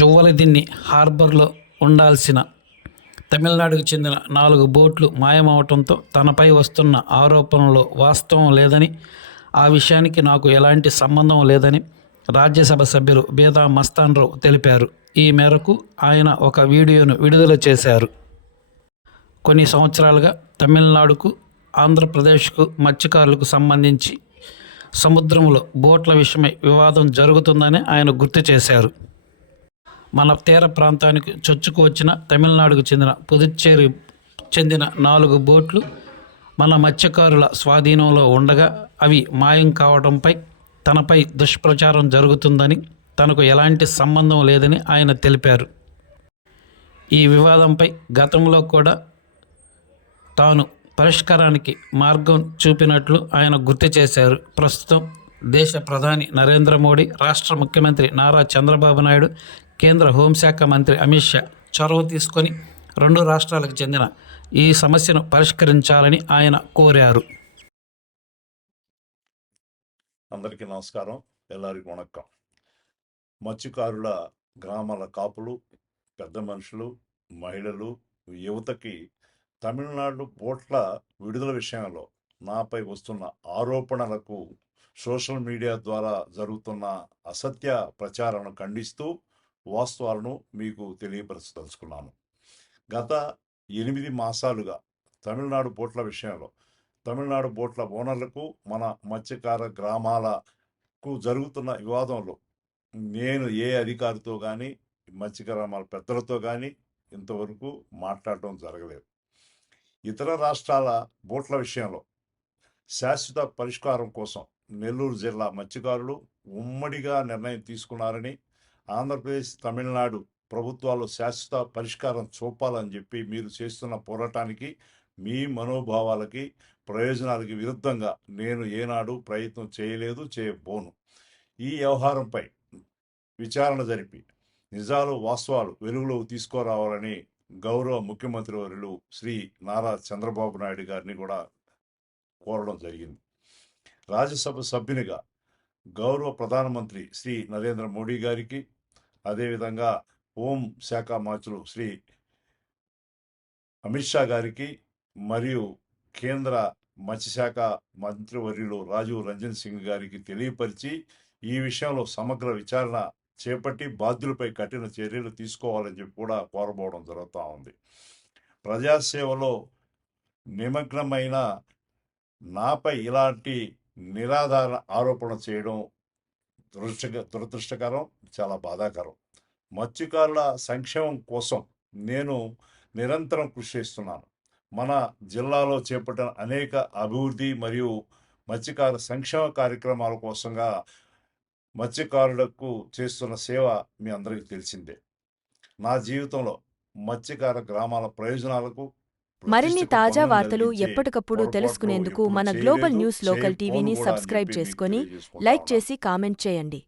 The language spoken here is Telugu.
జువ్వలదిన్నె హార్బర్లో ఉండాల్సిన తమిళనాడుకు చెందిన 4 బోట్లు మాయమవడంతో తనపై వస్తున్న ఆరోపణల్లో వాస్తవం లేదని, ఆ విషయానికి నాకు ఎలాంటి సంబంధం లేదని రాజ్యసభ సభ్యులు బీదా మస్తాన్రావు తెలిపారు. ఈ మేరకు ఆయన ఒక వీడియోను విడుదల చేశారు. కొన్ని సంవత్సరాలుగా తమిళనాడుకు, ఆంధ్రప్రదేశ్కు మత్స్యకారులకు సంబంధించి సముద్రంలో బోట్ల విషయమై వివాదం జరుగుతుందని ఆయన గుర్తు చేశారు. మన తీర ప్రాంతానికి చొచ్చుకు వచ్చిన తమిళనాడుకు చెందిన పుదుచ్చేరి చెందిన 4 బోట్లు మన మత్స్యకారుల స్వాధీనంలో ఉండగా అవి మాయం కావడంపై తనపై దుష్ప్రచారం జరుగుతుందని, తనకు ఎలాంటి సంబంధం లేదని ఆయన తెలిపారు. ఈ వివాదంపై గతంలో కూడా తాను పరిష్కారానికి మార్గం చూపినట్లు ఆయన గుర్తు చేశారు. ప్రస్తుతం దేశ ప్రధాని నరేంద్ర మోడీ, రాష్ట్ర ముఖ్యమంత్రి నారా చంద్రబాబు నాయుడు, కేంద్ర హోంశాఖ మంత్రి అమిత్ షా చొరవ తీసుకొని 2 రాష్ట్రాలకు చెందిన ఈ సమస్యను పరిష్కరించాలని ఆయన కోరారు. అందరికీ నమస్కారం, ఎల్లరికీ వణక్కం. మత్స్యకారుల గ్రామాల కాపులు, పెద్ద మనుషులు, మహిళలు, యువతకి తమిళనాడు బోట్ల విడుదల విషయంలో నాపై వస్తున్న ఆరోపణలకు సోషల్ మీడియా ద్వారా జరుగుతున్న అసత్య ప్రచారాలను ఖండిస్తూ వాస్తవాలను మీకు తెలియపరచదలుచుకున్నాను. గత 8 మాసాలుగా తమిళనాడు బోట్ల విషయంలో తమిళనాడు బోట్ల ఓనర్లకు, మన మత్స్యకార గ్రామాలకు జరుగుతున్న వివాదంలో నేను ఏ అధికారితో కానీ, మత్స్యగ్రామాల పెద్దలతో కానీ ఇంతవరకు మాట్లాడటం జరగలేదు. ఇతర రాష్ట్రాల బోట్ల విషయంలో శాశ్వత పరిష్కారం కోసం నెల్లూరు జిల్లా మత్స్యకారులు ఉమ్మడిగా నిర్ణయం తీసుకున్నారని, ఆంధ్రప్రదేశ్, తమిళనాడు ప్రభుత్వాలు శాశ్వత పరిష్కారం చూపాలని చెప్పి మీరు చేస్తున్న పోరాటానికి, మీ మనోభావాలకి, ప్రయోజనాలకి విరుద్ధంగా నేను ఏనాడు ప్రయత్నం చేయలేదు, చేయబోను. ఈ వ్యవహారంపై విచారణ జరిపి నిజాలు, వాస్తవాలు వెలుగులోకి తీసుకురావాలని గౌరవ ముఖ్యమంత్రి వర్యులు శ్రీ నారా చంద్రబాబు నాయుడు గారిని కూడా కోరడం జరిగింది. రాజ్యసభ సభ్యునిగా గౌరవ ప్రధానమంత్రి శ్రీ నరేంద్ర మోడీ గారికి, అదేవిధంగా హోం శాఖ మంత్రులు శ్రీ అమిత్ షా గారికి, మరియు కేంద్ర మత్స్యశాఖ మంత్రివర్యులు రాజీవ్ రంజన్ సింగ్ గారికి తెలియపరిచి ఈ విషయంలో సమగ్ర విచారణ చేపట్టి బాధ్యులపై కఠిన చర్యలు తీసుకోవాలని చెప్పి కూడా కోరబోవడం జరుగుతూ ఉంది. ప్రజాసేవలో నిమగ్నమైన నాపై ఇలాంటి నిరాధార ఆరోపణ చేయడం దురదృష్టకరం, చాలా బాధాకరం. మత్స్యకారుల సంక్షేమం కోసం నేను నిరంతరం కృషి చేస్తున్నాను. మన జిల్లాలో చేపట్టిన అనేక అభివృద్ధి మరియు మత్స్యకార సంక్షేమ కార్యక్రమాల కోసంగా మత్స్యకారులకు చేస్తున్న సేవ మీ అందరికీ తెలిసిందే. నా జీవితంలో మత్స్యకార గ్రామాల ప్రయోజనాలకు మరిన్ని తాజా వార్తలు ఎప్పటికప్పుడు తెలుసుకునేందుకు మన గ్లోబల్ న్యూస్ లోకల్ టీవీని సబ్స్క్రైబ్ చేసుకొని లైక్ చేసి కామెంట్ చేయండి.